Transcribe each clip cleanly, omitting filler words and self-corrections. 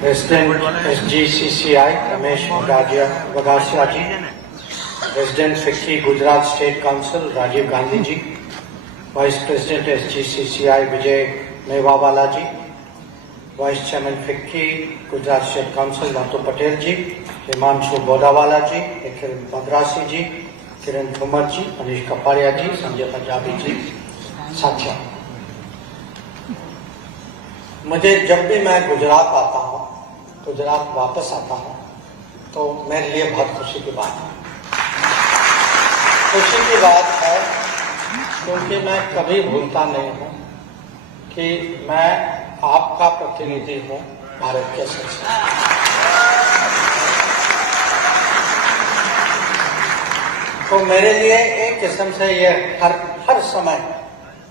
President SGCCI Ramesh Vagasiya ji, president FICCI Gujarat state council Rajiv Gandhi ji, vice president SGCCI Vijay Mevawala ji, vice chairman FICCI Gujarat state council Natu Patel जी, हिमांशु बोदावाला जी, निखिल मद्रासी जी, किरण थोमर जी, मनीष कपाड़िया जी, संजय पंजाबी जी, साथियों, मुझे जब भी मैं गुजरात आता हूँ, गुजरात वापस आता हूँ, तो मेरे लिए बहुत खुशी की बात है। खुशी की बात है क्योंकि मैं कभी भूलता नहीं हूँ कि मैं आपका प्रतिनिधि हूँ भारत के संसद। तो मेरे लिए एक किस्म से ये हर समय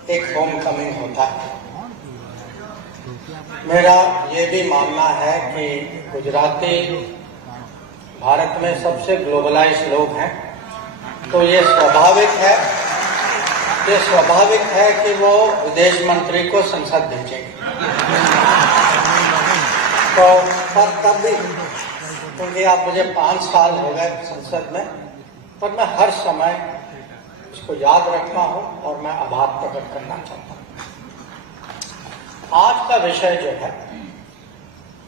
एक होम कमिंग होता है। मेरा ये भी मानना है कि गुजराती भारत में सबसे ग्लोबलाइज लोग हैं, तो ये स्वाभाविक है कि वो विदेश मंत्री को संसद भेजेंगे। तो तब भी, क्योंकि आप मुझे 5 साल हो गए संसद में, पर मैं हर समय इसको याद रखता हूँ और मैं आभार प्रकट करना चाहता हूँ। आज का विषय जो है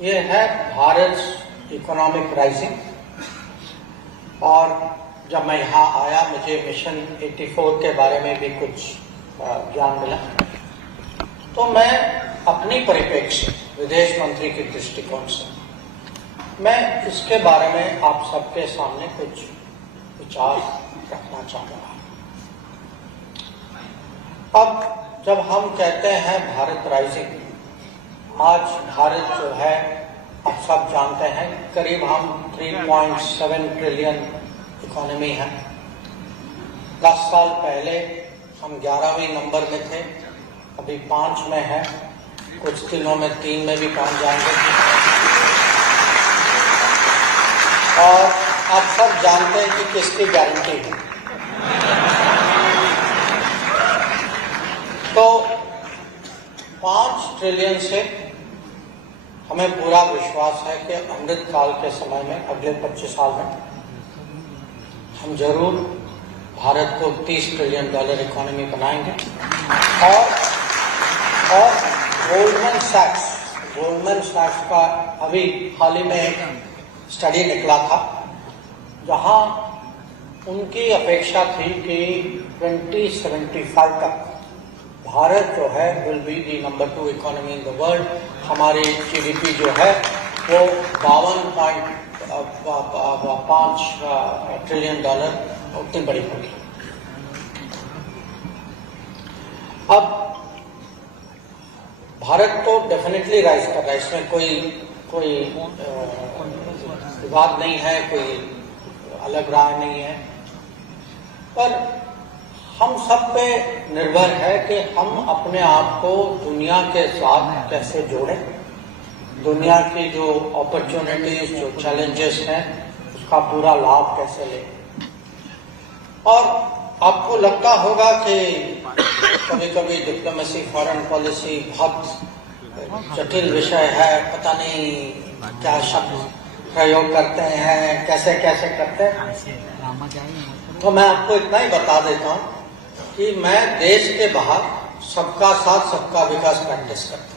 ये है भारत इकोनॉमिक राइजिंग, और जब मैं यहाँ आया मुझे मिशन 84 के बारे में भी कुछ ज्ञान मिला, तो मैं अपनी परिप्रेक्ष्य विदेश मंत्री के दृष्टिकोण से मैं इसके बारे में आप सबके सामने कुछ विचार रखना चाहूँगा। अब जब हम कहते हैं भारत राइजिंग, आज भारत जो है आप सब जानते हैं करीब हम 3.7 ट्रिलियन इकोनॉमी है। 10 साल पहले हम 11वें नंबर में थे, अभी 5 में है, कुछ दिनों में 3 में भी पहुंच जाएंगे। और आप सब जानते हैं कि किसकी गारंटी है। तो 5 ट्रिलियन से हमें पूरा विश्वास है कि अमृत काल के समय में अगले 25 साल में हम जरूर भारत को $30 ट्रिलियन इकोनॉमी बनाएंगे। और गोल्डमैन सैक्स का अभी हाल ही में एक स्टडी निकला था, जहां उनकी अपेक्षा थी कि 2075 तक भारत जो है will be the number 2 economy in the world. हमारी GDP जो है वो $52.5 ट्रिलियन उतनी बड़ी होगी। अब भारत तो डेफिनेटली राइज कर रहा है, इसमें कोई विवाद नहीं है, कोई अलग राय नहीं है, पर हम सब पे निर्भर है कि हम अपने आप को दुनिया के साथ कैसे जोड़ें, दुनिया की जो अपॉर्चुनिटीज, जो चैलेंजेस हैं, उसका पूरा लाभ कैसे लें। और आपको लगता होगा कि कभी कभी डिप्लोमेसी, फॉरेन पॉलिसी बहुत जटिल विषय है, पता नहीं क्या शब्द प्रयोग करते हैं, कैसे कैसे करते हैं। तो मैं आपको इतना ही बता देता हूँ कि मैं देश के बाहर सबका साथ सबका विकास प्रैक्टिस करता हूँ,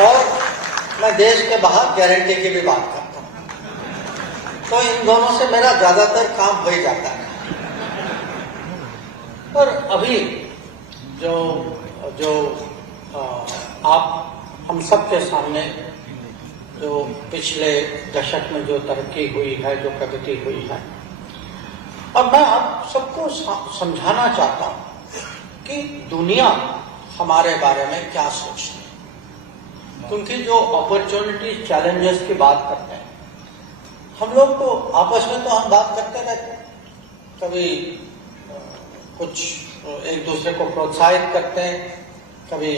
और मैं देश के बाहर गारंटी की भी बात करता हूँ। तो इन दोनों से मेरा ज्यादातर काम हो ही जाता है। और अभी जो आप हम सबके सामने जो पिछले दशक में जो तरक्की हुई है, जो प्रगति हुई है, और मैं आप सबको समझाना चाहता हूं कि दुनिया हमारे बारे में क्या सोचती है। क्योंकि जो अपॉर्चुनिटी, चैलेंजेस की बात करते हैं, हम लोग तो आपस में तो हम बात करते रहते हैं, कभी कुछ एक दूसरे को प्रोत्साहित करते हैं, कभी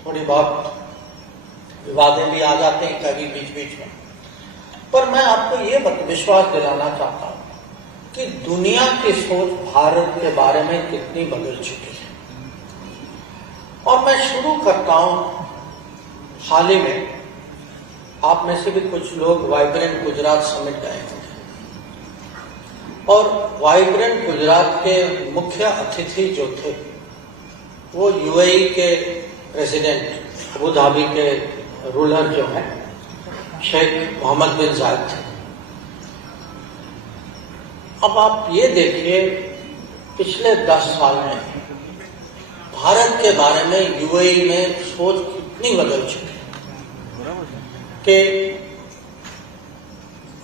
थोड़ी बहुत विवादें भी आ जाते हैं कभी बीच बीच में। पर मैं आपको ये विश्वास दिलाना चाहता हूं कि दुनिया की सोच भारत के बारे में कितनी बदल चुकी है। और मैं शुरू करता हूं हाल ही में आप में से भी कुछ लोग वाइब्रेंट गुजरात समिट गए होंगे और वाइब्रेंट गुजरात के मुख्य अतिथि जो थे वो यूएई के प्रेसिडेंट अबू धाबी के रूलर जो है शेख मोहम्मद बिन जायद थे। अब आप ये देखिए पिछले 10 साल में भारत के बारे में यूएई में सोच कितनी बदल चुकी कि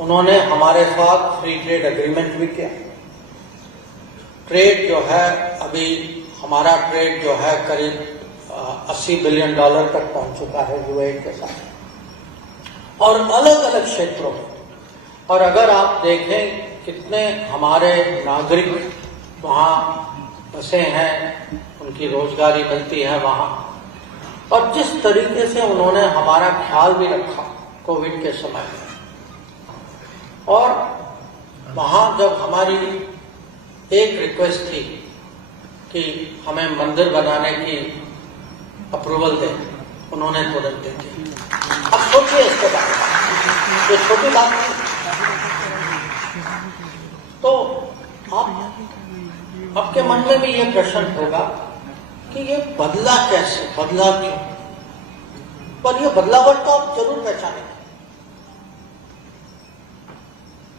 उन्होंने हमारे साथ फ्री ट्रेड एग्रीमेंट भी किया। ट्रेड जो है अभी हमारा ट्रेड जो है करीब $80 बिलियन तक पहुंच चुका है यूएई के साथ और अलग अलग क्षेत्रों में। और अगर आप देखें कितने हमारे नागरिक वहाँ बसे हैं, उनकी रोजगारी मिलती है वहाँ, और जिस तरीके से उन्होंने हमारा ख्याल भी रखा कोविड के समय में। और वहाँ जब हमारी एक रिक्वेस्ट थी कि हमें मंदिर बनाने की अप्रूवल दें, उन्होंने तुरंत दे दी। अब सोचिए इसके बारे में, ये छोटी बात नहीं। तो आपके मन में भी ये प्रश्न होगा कि ये बदला कैसे, बदला क्यों? पर ये बदलावट तो आप जरूर पहचानेंगे।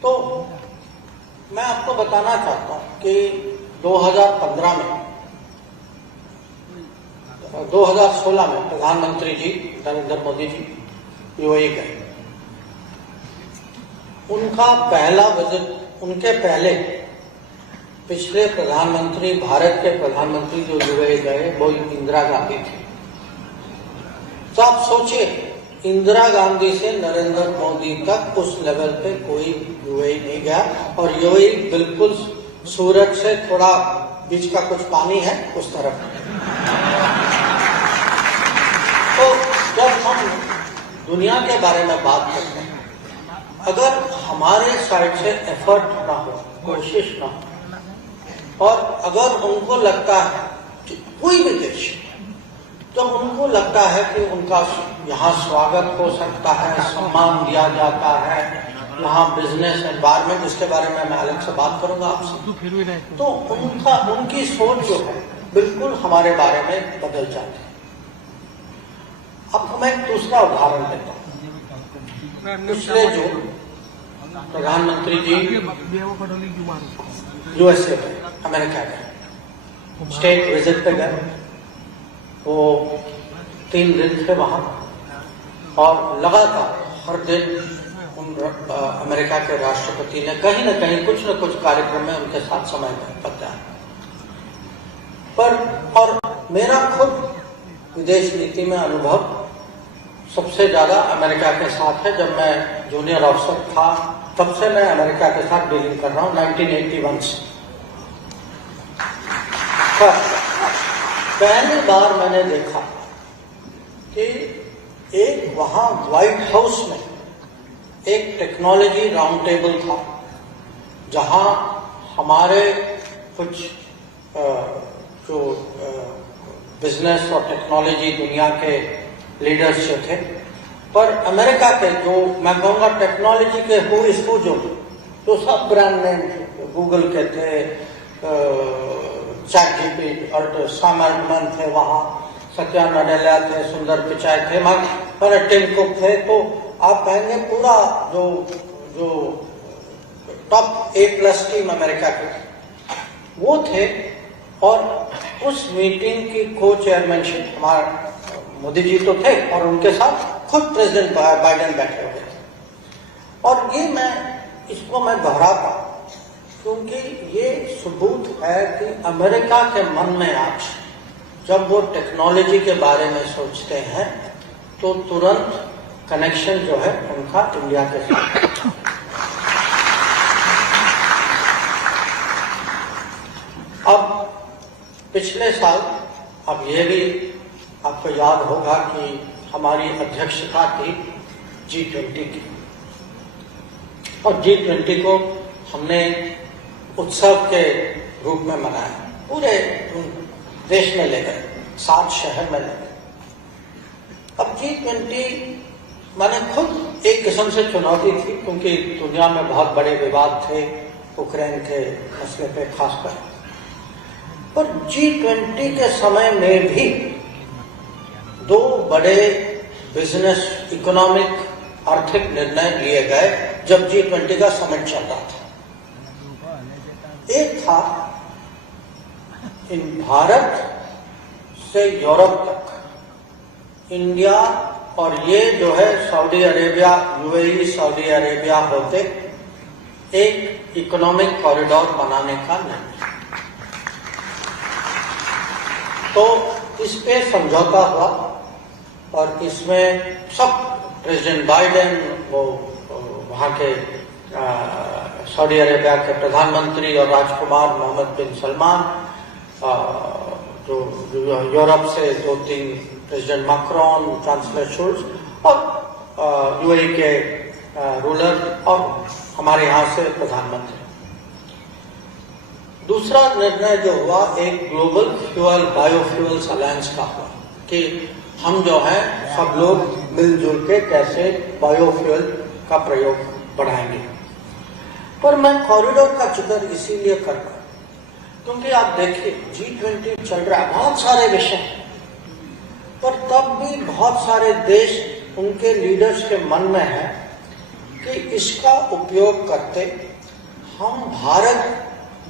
तो मैं आपको बताना चाहता हूं कि 2015 में 2016 में प्रधानमंत्री जी नरेंद्र मोदी जी यूएई गए। उनका पहला विजिट, उनके पहले पिछले प्रधानमंत्री, भारत के प्रधानमंत्री जो यूएई गए वो इंदिरा गांधी थी। तो आप सोचिए, इंदिरा गांधी से नरेंद्र मोदी तक उस लेवल पे कोई यूएई नहीं गया। और यूएई बिल्कुल सूरत से थोड़ा बीच का कुछ पानी है उस तरफ। तो जब हम दुनिया के बारे में बात करते हैं, अगर हमारे साइड से एफर्ट ना हो, कोशिश ना हो, और अगर उनको लगता है कि कोई भी देश, तो उनको लगता है कि उनका यहाँ स्वागत हो सकता है, सम्मान दिया जाता है, यहाँ बिजनेस एनवायरमेंट, इसके बारे में मैं अलग से बात करूंगा आपसे, तो उनकी सोच जो है बिल्कुल हमारे बारे में बदल जाती है। आपको मैं एक दूसरा उदाहरण देता हूँ। पिछले जो प्रधानमंत्री जी यूएसए गए, अमेरिका गए, स्टेट विजिट पे गए। वो 3 दिन थे वहां और लगातार हर दिन अमेरिका के राष्ट्रपति ने कहीं न कहीं कुछ न कुछ कार्यक्रम में उनके साथ समय बताया। पर और मेरा खुद विदेश नीति में अनुभव सबसे ज्यादा अमेरिका के साथ है। जब मैं जूनियर ऑफिसर था तब से मैं अमेरिका के साथ डीलिंग कर रहा हूं, 1981 से। पहली बार मैंने देखा कि एक वहां व्हाइट हाउस में एक टेक्नोलॉजी राउंड टेबल था, जहां हमारे कुछ जो बिजनेस और टेक्नोलॉजी दुनिया के लीडर्स जो थे, पर अमेरिका के जो मैं कहूँगा टेक्नोलॉजी के हु जो सब ब्रांड नेम थे, गूगल के थे, ChatGPT और सैम अल्टमैन थे वहाँ, सत्या नडेला थे, सुंदर पिचाई थे, मैंने टिम कुक थे। तो आप कहेंगे पूरा जो टॉप A+ टीम अमेरिका की वो थे। और उस मीटिंग की को चेयरमैनशिप हमारे मोदी जी तो थे और उनके साथ खुद प्रेसिडेंट बाइडेन बैठे हुए थे। और ये इसको मैं दोहराता क्योंकि ये सबूत है कि अमेरिका के मन में आज जब वो टेक्नोलॉजी के बारे में सोचते हैं तो तुरंत कनेक्शन जो है उनका इंडिया के साथ। अब पिछले साल, अब ये भी आपको याद होगा कि हमारी अध्यक्षता थी G20 की, और G20 को हमने उत्सव के रूप में मनाया, पूरे देश में ले गए, 7 शहर में ले गए। अब G20 माने खुद एक किस्म से चुनौती थी, क्योंकि दुनिया में बहुत बड़े विवाद थे यूक्रेन के मसले पे खासकर। पर G20 के समय में भी दो बड़े बिजनेस, इकोनॉमिक, आर्थिक निर्णय लिए गए जब G20 का समिट चल रहा था। एक था इन भारत से यूरोप तक, इंडिया और ये जो है Saudi Arabia, UAE, Saudi Arabia होते एक इकोनॉमिक कॉरिडोर बनाने का निर्णय। तो इस पे समझौता हुआ और इसमें सब प्रेसिडेंट बाइडेन, वो वहाँ के सऊदी अरेबिया के प्रधानमंत्री और राजकुमार मोहम्मद बिन सलमान, जो यूरोप से 2-3 प्रेसिडेंट मैक्रोन, चांसलर शुल्ज और यूएई के रूलर और हमारे यहाँ से प्रधानमंत्री। दूसरा निर्णय जो हुआ एक ग्लोबल फ्यूल बायोफ्यूल्स अलायंस का हुआ कि हम जो है सब लोग मिलजुल के कैसे बायोफ्यूल का प्रयोग बढ़ाएंगे। पर मैं कॉरिडोर का जिक्र इसीलिए कर रहा हूं क्योंकि आप देखिए G20 चल रहा है, बहुत सारे विषय हैं, पर तब भी बहुत सारे देश, उनके लीडर्स के मन में है कि इसका उपयोग करते हम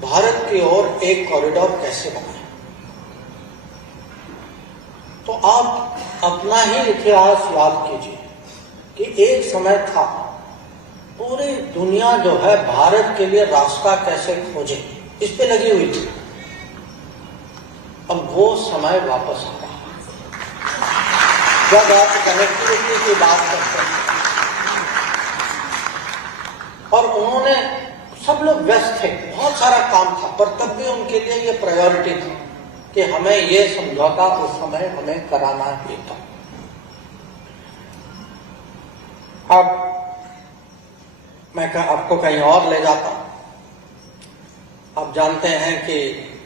भारत की ओर एक कॉरिडोर कैसे बनाएं। तो आप अपना ही इतिहास याद कीजिए कि एक समय था पूरी दुनिया जो है भारत के लिए रास्ता कैसे खोजे, इस पे लगी हुई थी। अब वो समय वापस आ रहा है जब आप कनेक्टिविटी की बात करते हैं, और उन्होंने, सब लोग व्यस्त थे, बहुत सारा काम था, पर तब भी उनके लिए ये प्रायोरिटी थी कि हमें ये समझौता उस समय हमें कराना ही था। अब मैं आपको कहीं और ले जाता हूं। आप जानते हैं कि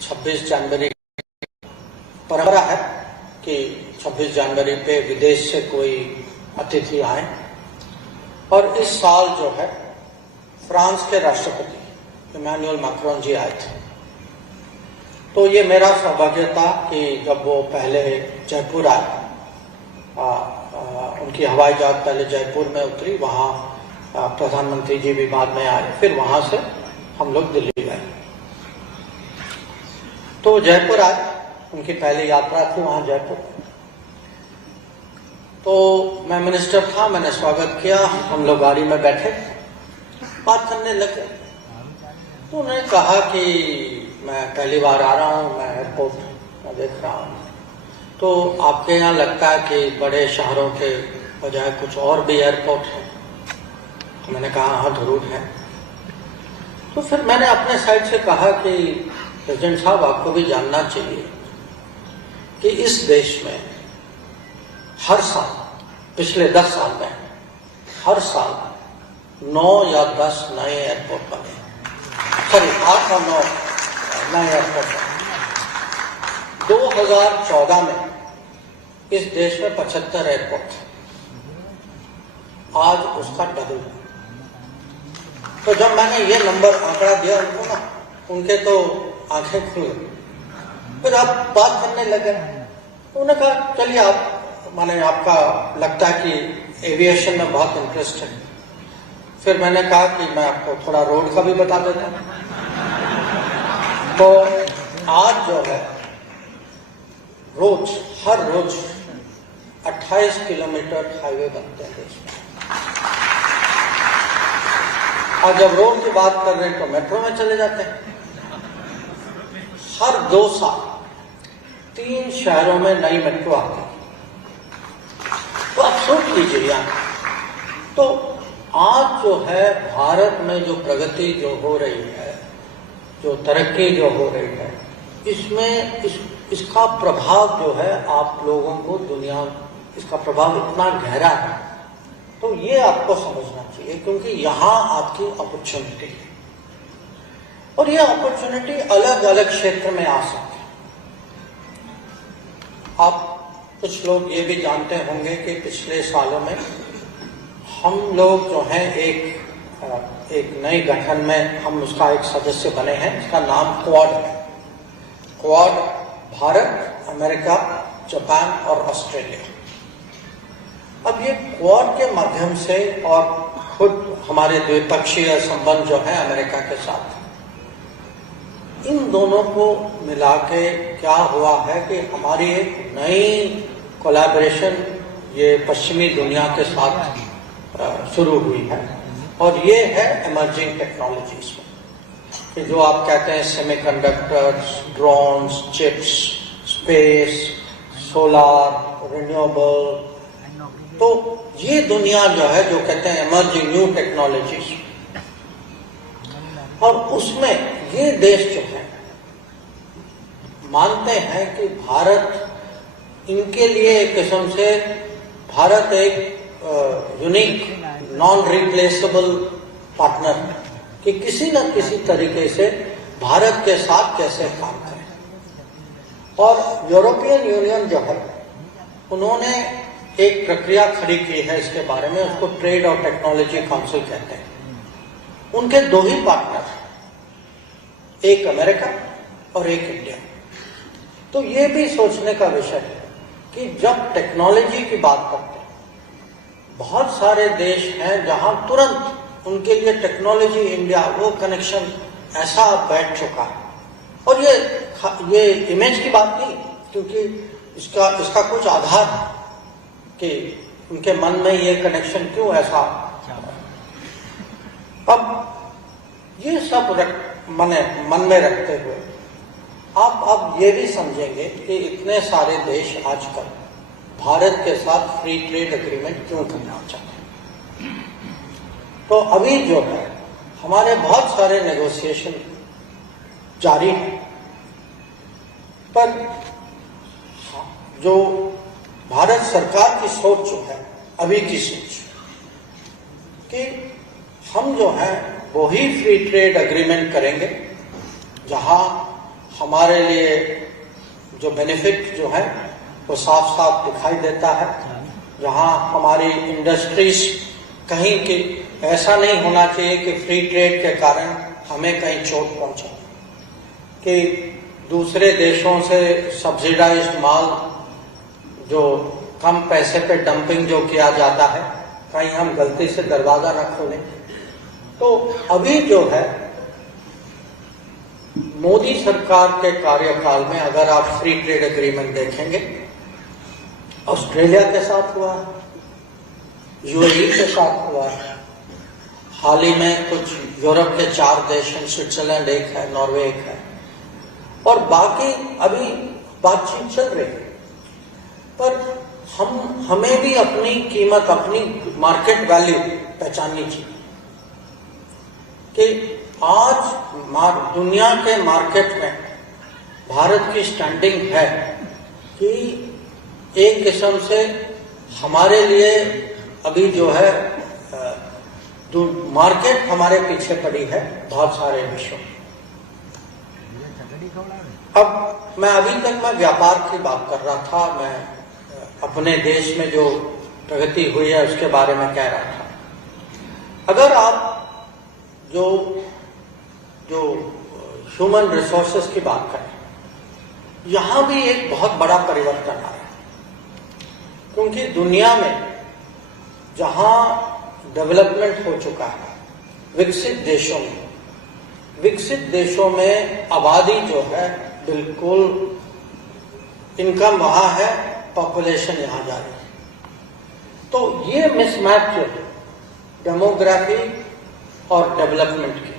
26 जनवरी परंपरा है कि 26 जनवरी पे विदेश से कोई अतिथि आए, और इस साल जो है फ्रांस के राष्ट्रपति इमैनुअल मैक्रोन जी आए थे। तो ये मेरा सौभाग्य था कि जब वो पहले जयपुर आए, उनकी हवाई जहाज पहले जयपुर में उतरी, वहाँ प्रधानमंत्री जी भी बाद में आए, फिर वहाँ से हम लोग दिल्ली गए। तो जयपुर आए, उनकी पहली यात्रा थी वहाँ जयपुर। तो मैं मिनिस्टर था, मैंने स्वागत किया, हम लोग गाड़ी में बैठे बात करने लगे। तो उन्होंने कहा कि मैं पहली बार आ रहा हूँ, मैं एयरपोर्ट में देख रहा हूँ, तो आपके यहाँ लगता है कि बड़े शहरों के बजाय कुछ और भी एयरपोर्ट है? तो मैंने कहा हाँ जरूर है। तो फिर मैंने अपने साइड से कहा कि प्रेसिडेंट साहब, आपको भी जानना चाहिए कि इस देश में हर साल, पिछले 10 साल में हर साल 9 या 10 नए एयरपोर्ट बने, सॉरी 8 और 9 नए एयरपोर्ट बने। 2014 में इस देश में 75 एयरपोर्ट थे, आज उसका डबल है। तो जब मैंने ये नंबर आंकड़ा दिया उनको ना, उनके तो आंखें खुल गई। फिर आप बात करने लगे, तो उन्होंने कहा चलिए आप, माने आपका लगता है कि एविएशन में बहुत इंटरेस्ट है। फिर मैंने कहा कि मैं आपको थोड़ा रोड का भी बता देता हूँ। तो आज जो है हर रोज 28 किलोमीटर हाईवे बनते हैं देश में। और जब रोड की बात कर रहे हैं तो मेट्रो में चले जाते हैं। हर 2 साल 3 शहरों में नई मेट्रो आती है। तो आप सोच लीजिए यार, तो आज जो है भारत में जो प्रगति जो हो रही है, जो तरक्की जो हो रही है, इसमें इसका प्रभाव जो है आप लोगों को, दुनिया, इसका प्रभाव इतना गहरा है। तो ये आपको समझना चाहिए, क्योंकि यहाँ आपकी अपॉर्चुनिटी है, और ये अपॉर्चुनिटी अलग अलग क्षेत्र में आ सकती है। आप कुछ लोग ये भी जानते होंगे कि पिछले सालों में हम लोग जो हैं एक नए गठन में हम उसका एक सदस्य बने हैं, इसका नाम क्वाड है। क्वाड भारत, अमेरिका, जापान और ऑस्ट्रेलिया। अब ये क्वाड के माध्यम से और खुद हमारे द्विपक्षीय संबंध जो है अमेरिका के साथ, इन दोनों को मिला के क्या हुआ है कि हमारी एक नई कोलैबोरेशन ये पश्चिमी दुनिया के साथ शुरू हुई है, और ये है इमर्जिंग टेक्नोलॉजीज में, कि जो आप कहते हैं semiconductors, drones, chips, space, solar, renewable. तो ये दुनिया जो है जो कहते हैं इमर्जिंग न्यू टेक्नोलॉजीज, और उसमें ये देश जो है मानते हैं कि भारत इनके लिए एक किस्म से भारत एक यूनिक नॉन रिप्लेसेबल पार्टनर है, कि किसी न किसी तरीके से भारत के साथ कैसे काम करें। और यूरोपियन यूनियन जो है उन्होंने एक प्रक्रिया खड़ी की है इसके बारे में, उसको ट्रेड और टेक्नोलॉजी काउंसिल कहते हैं। उनके दो ही पार्टनर, एक अमेरिका और एक इंडिया। तो ये भी सोचने का विषय है कि जब टेक्नोलॉजी की बात करते हैं, बहुत सारे देश हैं जहां तुरंत उनके लिए टेक्नोलॉजी इंडिया वो कनेक्शन ऐसा बैठ चुका है। और ये इमेज की बात नहीं, क्योंकि इसका कुछ आधार है कि उनके मन में ये कनेक्शन क्यों ऐसा। अब ये सब मन में रखते हुए आप अब ये भी समझेंगे कि इतने सारे देश आजकल भारत के साथ फ्री ट्रेड एग्रीमेंट क्यों करना चाहते हैं। तो अभी जो है हमारे बहुत सारे नेगोशिएशन जारी हैं, पर जो भारत सरकार की सोच जो है अभी की सोच कि हम जो है वो ही फ्री ट्रेड एग्रीमेंट करेंगे जहां हमारे लिए जो बेनिफिट जो है वो साफ साफ दिखाई देता है, जहां हमारी इंडस्ट्रीज कहीं की ऐसा नहीं होना चाहिए कि फ्री ट्रेड के कारण हमें कहीं चोट पहुंचे, कि दूसरे देशों से सब्सिडाइज्ड माल जो कम पैसे पे डंपिंग जो किया जाता है, कहीं हम गलती से दरवाजा न खोलें। तो अभी जो है मोदी सरकार के कार्यकाल में अगर आप फ्री ट्रेड एग्रीमेंट देखेंगे, ऑस्ट्रेलिया के साथ हुआ, यूएई के साथ हुआ, हाल ही में कुछ यूरोप के 4 देश हैं, स्विट्जरलैंड एक है, नॉर्वे एक है, और बाकी अभी बातचीत चल रही है। पर हमें भी अपनी कीमत, अपनी मार्केट वैल्यू पहचाननी चाहिए कि आज दुनिया के मार्केट में भारत की स्टैंडिंग है कि एक किस्म से हमारे लिए अभी जो है मार्केट हमारे पीछे पड़ी है बहुत सारे विषयों। अब मैं अभी तक मैं व्यापार की बात कर रहा था, मैं अपने देश में जो प्रगति हुई है उसके बारे में कह रहा था। अगर आप जो ह्यूमन रिसोर्सेस की बात करें, यहां भी एक बहुत बड़ा परिवर्तन आ रहा है, क्योंकि दुनिया में जहां डेवलपमेंट हो चुका है, विकसित देशों में आबादी जो है बिल्कुल, इनकम वहां है, पॉपुलेशन यहां जा रही है। तो ये मिसमैच जो है डेमोग्राफी और डेवलपमेंट की,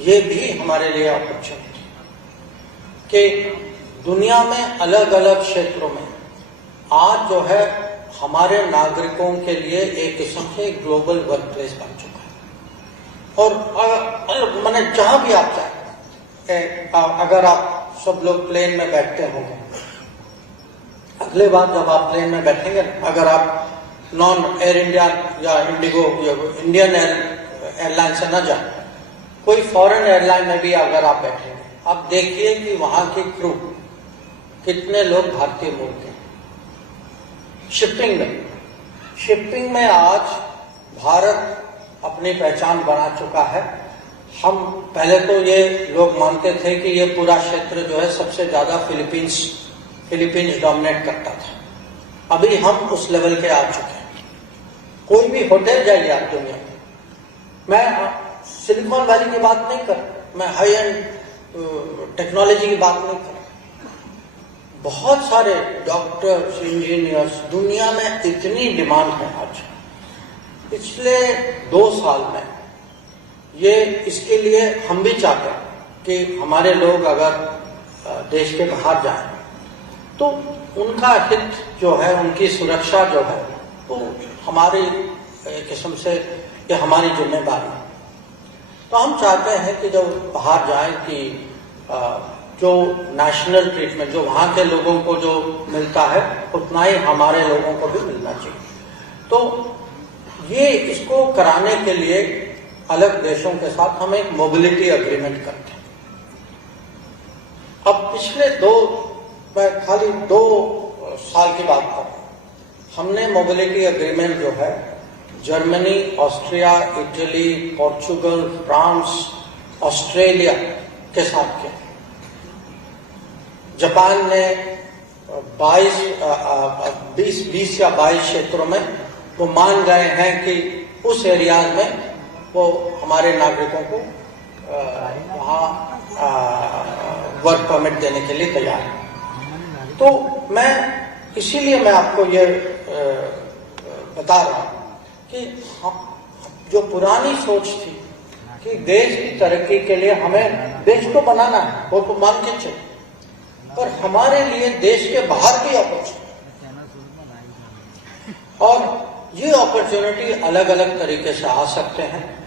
ये भी हमारे लिए अपॉर्चुनिटी कि दुनिया में अलग अलग क्षेत्रों में आज जो है हमारे नागरिकों के लिए एक किस्म से ग्लोबल वर्क प्लेस बन चुका है। और मैंने जहां भी आप चाहे, अगर आप सब लोग प्लेन में बैठते होंगे, अगले बार जब आप प्लेन में बैठेंगे, अगर आप नॉन एयर इंडिया या इंडिगो या इंडियन एयरलाइन से न जाए, कोई फॉरेन एयरलाइन में भी अगर आप बैठेंगे, आप देखिए कि वहां की क्रू कितने लोग भारतीय मूल के, शिपिंग में आज भारत अपनी पहचान बना चुका है। हम पहले तो ये लोग मानते थे कि ये पूरा क्षेत्र जो है सबसे ज्यादा फिलीपींस डोमिनेट करता था। अभी हम उस लेवल के आ चुके हैं। कोई भी होटल जाइए आप दुनिया में, मैं सिलिकॉन वैली की बात नहीं कर, मैं हाई एंड टेक्नोलॉजी की बात नहीं कर, बहुत सारे डॉक्टर्स, इंजीनियर्स, दुनिया में इतनी डिमांड है आज। पिछले 2 साल में ये, इसके लिए हम भी चाहते हैं कि हमारे लोग अगर देश के बाहर जाएं तो उनका हित जो है, उनकी सुरक्षा जो है, तो हमारी किस्म से ये हमारी जिम्मेदारी है। तो हम चाहते हैं कि जब बाहर जाएं कि जो नेशनल ट्रीटमेंट जो वहाँ के लोगों को जो मिलता है उतना ही हमारे लोगों को भी मिलना चाहिए। तो ये इसको कराने के लिए अलग देशों के साथ हम एक मोबिलिटी एग्रीमेंट करते हैं। अब पिछले मैं खाली 2 साल की बात कर रहा हूं। हमने मोबिलिटी एग्रीमेंट जो है Germany, Austria, Italy, Portugal, France, Australia के साथ किया। जापान ने 20 या 22 क्षेत्रों में वो मान गए हैं कि उस एरिया में वो हमारे नागरिकों को वहाँ वर्क परमिट देने के लिए तैयार है। तो इसीलिए मैं आपको ये बता रहा हूँ कि जो पुरानी सोच थी कि देश की तरक्की के लिए हमें देश को बनाना है, वो तो मान के चले, पर हमारे लिए देश के बाहर की अपॉर्चुनिटी, और ये अपॉर्चुनिटी अलग अलग तरीके से आ सकते हैं।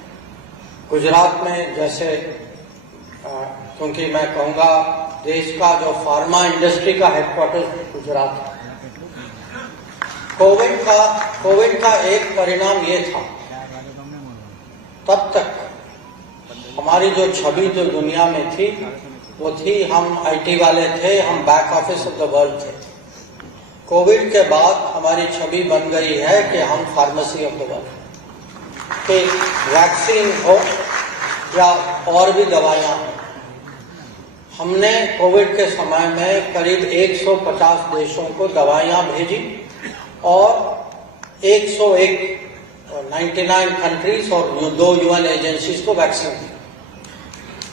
गुजरात में जैसे, क्योंकि मैं कहूँगा देश का जो फार्मा इंडस्ट्री का हेडक्वार्टर गुजरात है। कोविड का एक परिणाम ये था, तब तक हमारी जो छवि जो दुनिया में थी वो थी हम आईटी वाले थे, हम back office of the world थे। कोविड के बाद हमारी छवि बन गई है कि हम फार्मेसी ऑफ द वर्ल्ड, कि वैक्सीन हो या और भी दवाइयां हो। हमने कोविड के समय में करीब 150 देशों को दवाइयां भेजी और 99 कंट्रीज और 2 यूएन एजेंसीज को वैक्सीन दी।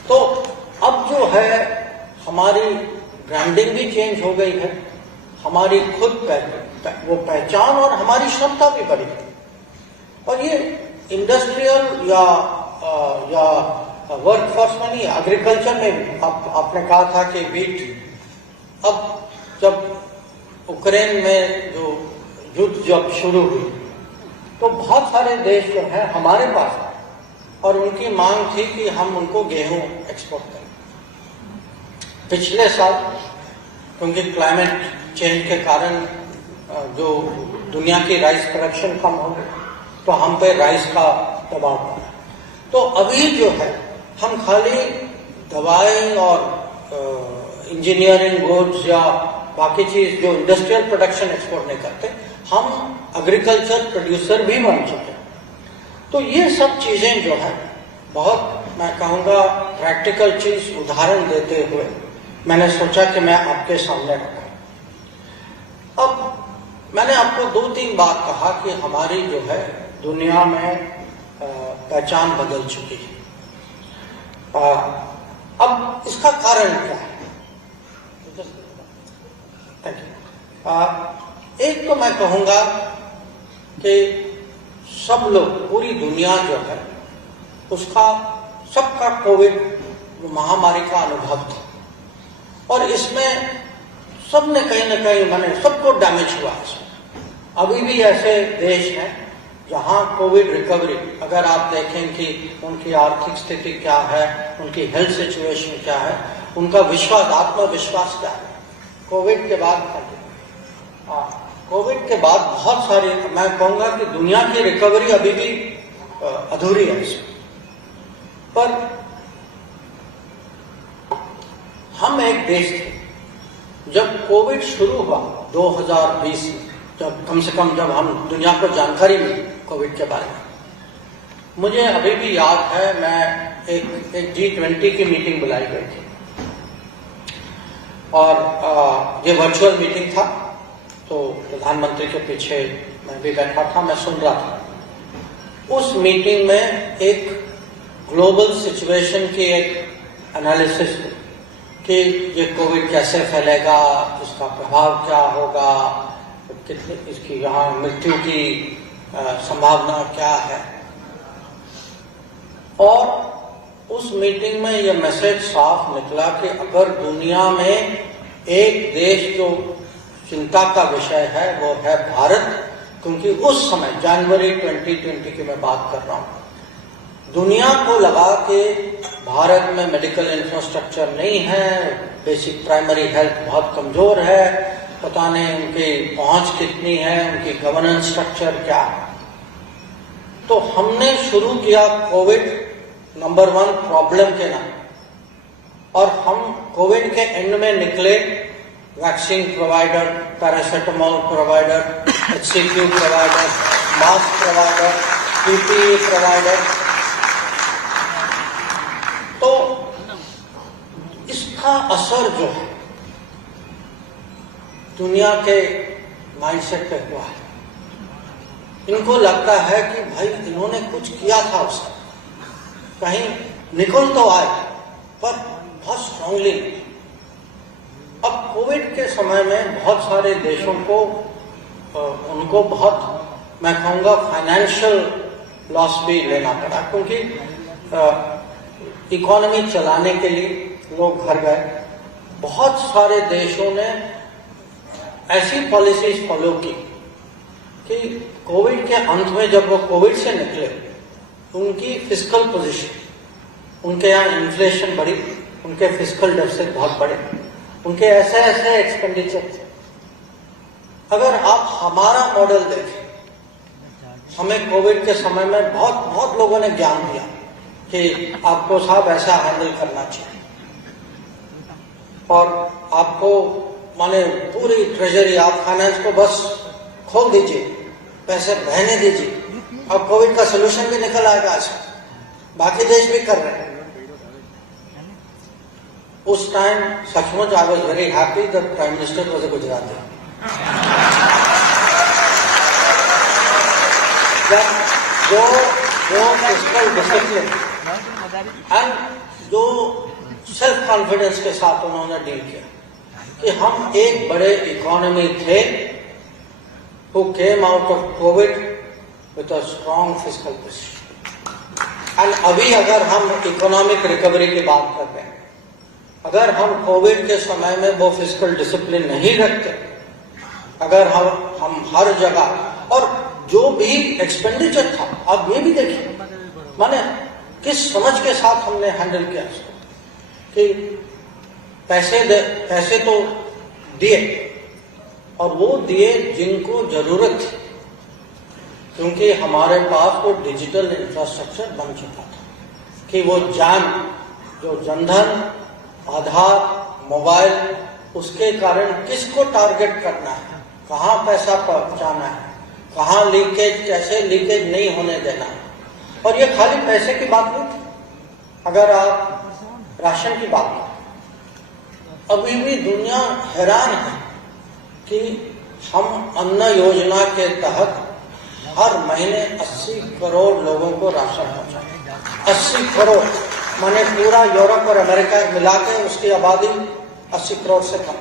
तो अब जो है हमारी ब्रांडिंग भी चेंज हो गई है, हमारी खुद वो पहचान और हमारी क्षमता भी बढ़ी है। और ये इंडस्ट्रियल या वर्कफोर्स में नहीं, एग्रीकल्चर में भी आपने कहा था कि बीट, अब जब यूक्रेन में जो युद्ध जब शुरू हुई तो बहुत सारे देश जो हैं हमारे पास आए और उनकी मांग थी कि हम उनको गेहूं एक्सपोर्ट करें। पिछले साल क्योंकि क्लाइमेट चेंज के कारण जो दुनिया की राइस प्रोडक्शन कम हो गई तो हम पे राइस का दबाव पड़ा। तो अभी जो है हम खाली दवाई और इंजीनियरिंग गुड्स या बाकी चीज जो इंडस्ट्रियल प्रोडक्शन एक्सपोर्ट नहीं करते, हम एग्रीकल्चर प्रोड्यूसर भी बन चुके हैं। तो ये सब चीजें जो है बहुत, मैं कहूँगा प्रैक्टिकल चीज उदाहरण देते हुए मैंने सोचा कि मैं आपके सामने रखूं। अब मैंने आपको 2-3 बार कहा कि हमारी जो है दुनिया में पहचान बदल चुकी है। अब इसका कारण क्या है? एक तो मैं कहूँगा कि सब लोग, पूरी दुनिया जो है उसका, सबका कोविड महामारी का अनुभव था और इसमें सबने कहीं ना कहीं, मैंने सबको डैमेज हुआ इसमें। अभी भी ऐसे देश हैं जहां कोविड रिकवरी, अगर आप देखें कि उनकी आर्थिक स्थिति क्या है, उनकी हेल्थ सिचुएशन क्या है, उनका विश्वास, आत्मविश्वास क्या है, कोविड के बाद बहुत सारी, मैं कहूंगा कि दुनिया की रिकवरी अभी भी अधूरी है इसमें। पर हम एक देश थे, जब कोविड शुरू हुआ 2020 में, जब कम से कम जब हम दुनिया को जानकारी मिली कोविड के बारे में। मुझे अभी भी याद है, मैं एक G20 की मीटिंग बुलाई गई थी और ये वर्चुअल मीटिंग था, तो प्रधानमंत्री के पीछे मैं भी बैठा था, मैं सुन रहा था। उस मीटिंग में एक ग्लोबल सिचुएशन की एक एनालिसिस कि ये कोविड कैसे फैलेगा, इसका प्रभाव क्या होगा, कितनी इसकी यहाँ मृत्यु की संभावना क्या है। और उस मीटिंग में यह मैसेज साफ निकला कि अगर दुनिया में एक देश जो चिंता का विषय है वो है भारत, क्योंकि उस समय जनवरी 2020 की मैं बात कर रहा हूँ, दुनिया को लगा कि भारत में मेडिकल इंफ्रास्ट्रक्चर नहीं है, बेसिक प्राइमरी हेल्थ बहुत कमजोर है, पता नहीं उनकी पहुंच कितनी है, उनकी गवर्नेंस स्ट्रक्चर क्या है। तो हमने शुरू किया कोविड नंबर 1 प्रॉब्लम के नाम, और हम कोविड के एंड में निकले vaccine provider, paracetamol provider, HCQ provider, mask provider, PPE provider. तो इसका असर जो है दुनिया के माइंडसेट पे हुआ है। इनको लगता है कि भाई इन्होंने कुछ किया था, उसका कहीं निकल तो आए, पर बहुत स्ट्रांगली नहीं। अब कोविड के समय में बहुत सारे देशों को उनको बहुत, मैं कहूँगा, फाइनेंशियल लॉस भी लेना पड़ा, क्योंकि इकोनॉमी चलाने के लिए लोग घर गए। बहुत सारे देशों ने ऐसी पॉलिसीज फॉलो की कि कोविड के अंत में जब वो कोविड से निकले, उनकी फिस्कल पोजीशन, उनके यहाँ इन्फ्लेशन बढ़ी, उनके फिस्कल डेफिसिट बहुत बढ़े, उनके ऐसे एक्सपेंडिचर थे। अगर आप हमारा मॉडल देखें, हमें कोविड के समय में बहुत लोगों ने ज्ञान दिया कि आपको साहब ऐसा हैंडल करना चाहिए, और आपको माने पूरी ट्रेजरी, आप फाइनेंस को बस खोल दीजिए, पैसे बहने दीजिए, अब कोविड का सोल्यूशन भी निकल आएगा। आज बाकी देश भी कर रहे हैं। उस टाइम सचमुच I was very happy that prime minister was a Gujarati. जो फिस्कल डिसिप्लिन एंड जो सेल्फ कॉन्फिडेंस के साथ उन्होंने डील किया कि हम एक बड़े इकोनॉमी थे who came out of COVID with a strong fiscal position। and अभी अगर हम इकोनॉमिक रिकवरी की बात कर रहे हैं, अगर हम कोविड के समय में वो फिस्कल डिसिप्लिन नहीं रखते, अगर हम हर जगह, और जो भी एक्सपेंडिचर था, आप ये भी देखिए, माने किस समझ के साथ हमने हैंडल किया इसको, कि पैसे तो दिए, और वो दिए जिनको जरूरत थी, क्योंकि हमारे पास वो डिजिटल इंफ्रास्ट्रक्चर बन चुका था कि वो जो जनधन, आधार, मोबाइल, उसके कारण किसको टारगेट करना है, कहाँ पैसा पहुंचाना है, कहाँ लीकेज, कैसे लीकेज नहीं होने देना। और ये खाली पैसे की बात नहीं थी, अगर आप राशन की बात करें, अभी भी दुनिया हैरान है कि हम अन्न योजना के तहत हर महीने 80 करोड़ लोगों को राशन पहुंचाए। 80 करोड़ माने पूरा यूरोप और अमेरिका मिला के उसकी आबादी 80 करोड़ से कम।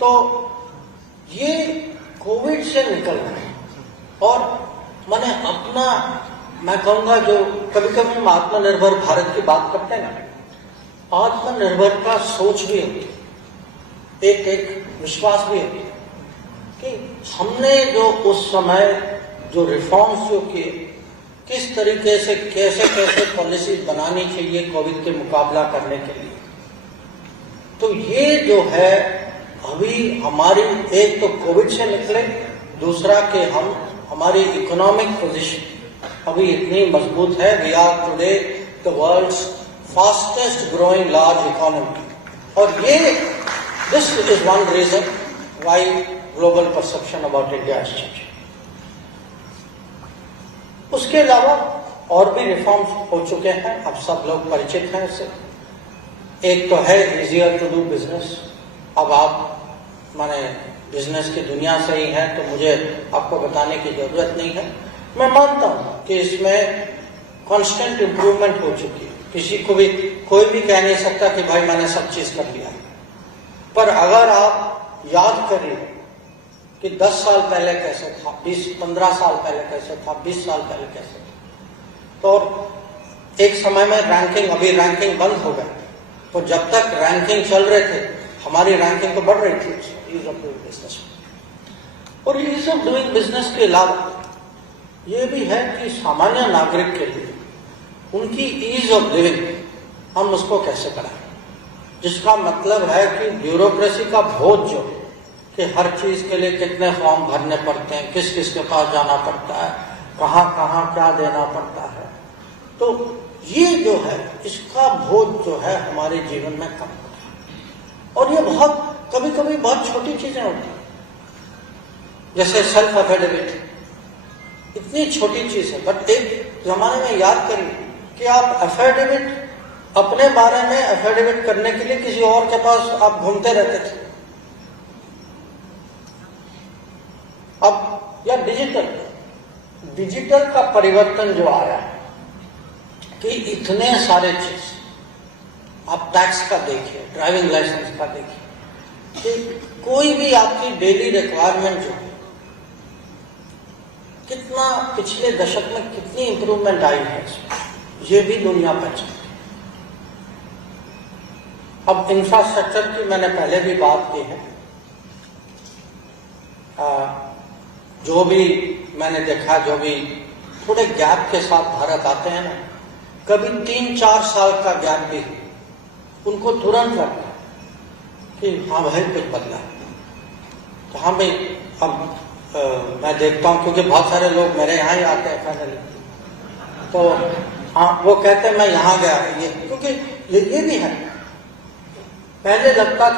तो ये कोविड से निकल गए, और मैंने अपना, मैं कहूँगा, जो कभी कभी हम आत्मनिर्भर भारत की बात करते हैं ना, आत्मनिर्भर का सोच भी होती, एक विश्वास भी होती कि हमने जो उस समय जो रिफॉर्म्स जो किए, किस तरीके से कैसे पॉलिसी बनानी चाहिए कोविड के मुकाबला करने के लिए। तो ये जो है अभी हमारी, एक तो कोविड से निकले, दूसरा कि हमारी इकोनॉमिक पोजीशन अभी इतनी मजबूत है। We are today the world's fastest growing large economy, और ये this is one reason why global perception about India has changed. उसके अलावा और भी रिफॉर्म्स हो चुके हैं, आप सब लोग परिचित हैं इससे। एक तो है इजियर टू डू बिजनेस। अब आप माने बिजनेस की दुनिया से ही हैं, तो मुझे आपको बताने की जरूरत नहीं है। मैं मानता हूं कि इसमें कांस्टेंट इंप्रूवमेंट हो चुकी है। किसी को भी कोई भी कह नहीं सकता कि भाई मैंने सब चीज कर लिया। पर अगर आप याद करिए कि 10 साल पहले कैसे था, 20-15 साल पहले कैसे था, 20 साल पहले कैसे था, तो एक समय में रैंकिंग, अभी रैंकिंग बंद हो गई, तो जब तक रैंकिंग चल रहे थे हमारी रैंकिंग तो बढ़ रही थी ईज ऑफ डूइंग बिजनेस। और ईज ऑफ डूइंग बिजनेस के अलावा ये भी है कि सामान्य नागरिक के लिए उनकी ईज ऑफ लिविंग हम उसको कैसे कराएं, जिसका मतलब है कि ब्यूरोक्रेसी का बोझ जो कि हर चीज के लिए कितने फॉर्म भरने पड़ते हैं, किस किस के पास जाना पड़ता है, कहाँ कहाँ क्या देना पड़ता है, तो ये जो है इसका बोझ जो है हमारे जीवन में कम होता है। और ये बहुत कभी कभी बहुत छोटी चीजें होती हैं, जैसे सेल्फ एफिडेविट, इतनी छोटी चीज है, बट एक जमाने में याद करिए कि आप एफिडेविट अपने बारे में एफिडेविट करने के लिए किसी और के पास आप घूमते रहते थे। अब या डिजिटल का परिवर्तन जो आया कि इतने सारे चीज, आप टैक्स का देखिए, ड्राइविंग लाइसेंस का देखिए, कि कोई भी आपकी डेली रिक्वायरमेंट जो है, कितना पिछले दशक में कितनी इंप्रूवमेंट आई है इसमें, ये भी दुनिया पहचानती है। अब इंफ्रास्ट्रक्चर की मैंने पहले भी बात की है। जो भी मैंने देखा, जो भी थोड़े गैप के साथ भारत आते हैं ना, कभी 3-4 साल का गैप भी उनको तुरंत लगता है कि हाँ भाई कुछ बदला है। तो हाँ भाई, अब मैं देखता हूँ क्योंकि बहुत सारे लोग मेरे यहाँ ही आते हैं फाइनली, तो हाँ वो कहते हैं मैं यहाँ गया, ये क्योंकि ये भी है, पहले लगता था